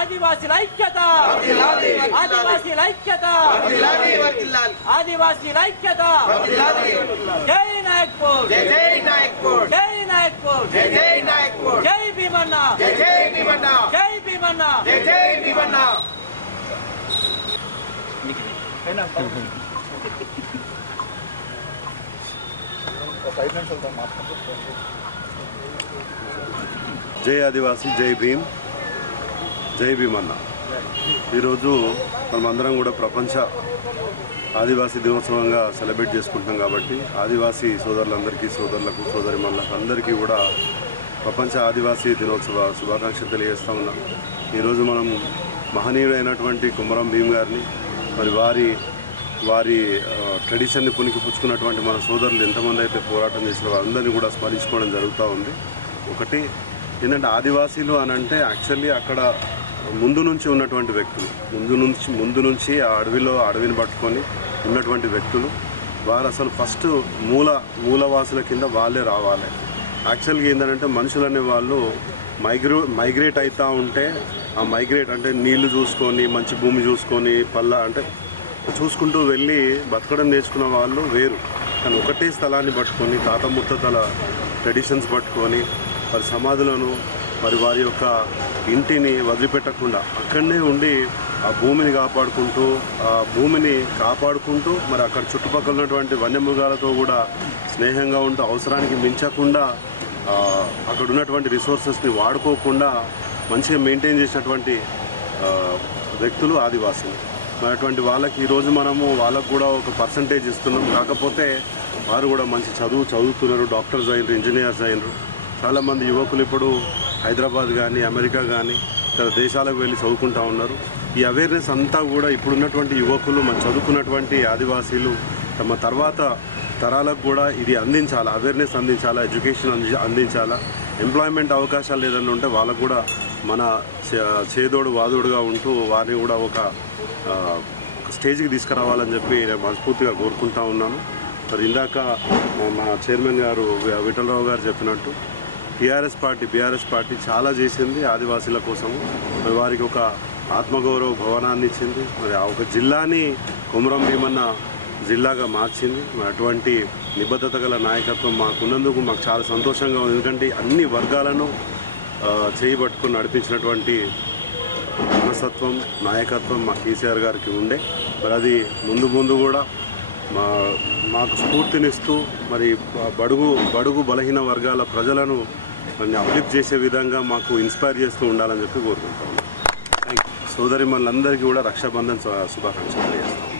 ఆదివాసీల ఐక్యత, ఆదివాసీల ఐక్యత, ఆదివాసీల ఐక్యత. జై నాయక్పూర్, జై నాయక్పూర్, జై నాయక్పూర్, జై నాయక్పూర్, జై భీమన్న, జై భీమన్న, జై భీమన్న, జై భీమన్న. జై ఆదివాసీ, జై భీమ్, జై భీమన్న. ఈరోజు మనమందరం కూడా ప్రపంచ ఆదివాసీ దినోత్సవంగా సెలబ్రేట్ చేసుకుంటున్నాం కాబట్టి ఆదివాసీ సోదరులందరికీ, సోదరులకు, సోదరిమణులకు అందరికీ కూడా ప్రపంచ ఆదివాసీ దినోత్సవ శుభాకాంక్షలు తెలియజేస్తూ ఉన్నాం. ఈరోజు మనం మహనీయుడైనటువంటి కుమరం భీమ్ గారిని, మరి వారి ట్రెడిషన్ని పుణికిపుచ్చుకున్నటువంటి మన సోదరులు ఎంతమంది అయితే పోరాటం చేసిన వారందరినీ కూడా స్మరించుకోవడం జరుగుతూ ఉంది. ఒకటి ఏంటంటే ఆదివాసీలు అని అంటే యాక్చువల్లీ అక్కడ ముందు నుంచి ఉన్నటువంటి వ్యక్తులు, ముందు నుంచి ఆ అడవిని పట్టుకొని ఉన్నటువంటి వ్యక్తులు. వారు అసలు ఫస్ట్ మూలవాసుల కింద వాళ్ళే రావాలి. యాక్చువల్గా ఏంటంటే మనుషులు అనే వాళ్ళు మైగ్రేట్ అవుతూ ఉంటే, ఆ మైగ్రేట్ అంటే నీళ్లు చూసుకొని, మంచి భూమి చూసుకొని, అంటే చూసుకుంటూ వెళ్ళి బతకడం నేర్చుకున్న వాళ్ళు వేరు. కానీ ఒకటే స్థలాన్ని పట్టుకొని, తాత ముత్తాతల ట్రెడిషన్స్ పట్టుకొని, వారి సమాధులను, మరి వారి యొక్క ఇంటిని వదిలిపెట్టకుండా అక్కడనే ఉండి ఆ భూమిని కాపాడుకుంటూ మరి అక్కడ చుట్టుపక్కల ఉన్నటువంటి వన్యమృగాలతో కూడా స్నేహంగా ఉంటూ, అవసరానికి మించకుండా అక్కడ ఉన్నటువంటి రిసోర్సెస్ని వాడుకోకుండా మంచిగా మెయింటైన్ చేసినటువంటి వ్యక్తులు ఆదివాసులు. మరి అటువంటి వాళ్ళకి ఈరోజు మనము వాళ్ళకు కూడా ఒక పర్సంటేజ్ ఇస్తున్నాం. కాకపోతే వారు కూడా మంచి చదువుతున్నారు, డాక్టర్స్ అయినరు, ఇంజనీర్స్ అయినరు. చాలామంది యువకులు ఇప్పుడు హైదరాబాద్ కానీ, అమెరికా కానీ ఇతర దేశాలకు వెళ్ళి చదువుకుంటూ ఉన్నారు. ఈ అవేర్నెస్ అంతా కూడా ఇప్పుడున్నటువంటి యువకులు, మన చదువుకున్నటువంటి ఆదివాసీలు తమ తర్వాత తరాలకు కూడా ఇది అందించాలా, అవేర్నెస్ అందించాలా, ఎడ్యుకేషన్ అందించాలా. ఎంప్లాయ్మెంట్ అవకాశాలు ఏదైనా ఉంటే వాళ్ళకు కూడా మన చేదోడు వాదోడుగా ఉంటూ వారిని కూడా ఒక స్టేజ్కి తీసుకురావాలని చెప్పి నేను మనస్ఫూర్తిగా కోరుకుంటా ఉన్నాను. మరి ఇందాక మా చైర్మన్ గారు విఠలరావు గారు చెప్పినట్టు బీఆర్ఎస్ పార్టీ చాలా చేసింది ఆదివాసీల కోసము. మరి వారికి ఒక ఆత్మగౌరవ భవనాన్ని ఇచ్చింది. మరి ఆ ఒక జిల్లాని కుమరం భీమన్న జిల్లాగా మార్చింది. మరి అటువంటి నిబద్ధత గల నాయకత్వం మాకున్నందుకు మాకు చాలా సంతోషంగా ఉంది. ఎందుకంటే అన్ని వర్గాలను చేయబట్టుకుని నడిపించినటువంటి మనస్తత్వం, నాయకత్వం మా కేసీఆర్ గారికి ఉండే. మరి అది ముందు కూడా మాకు స్ఫూర్తినిస్తూ మరి బడుగు బలహీన వర్గాల ప్రజలను అప్లిఫ్ట్ చేసే విధంగా మాకు ఇన్స్పైర్ చేస్తూ ఉండాలని చెప్పి కోరుకుంటాము. Thank you. సోదరి మనందరికీ కూడా రక్షాబంధన్ శుభాకాంక్షలు తెలియజేస్తాం.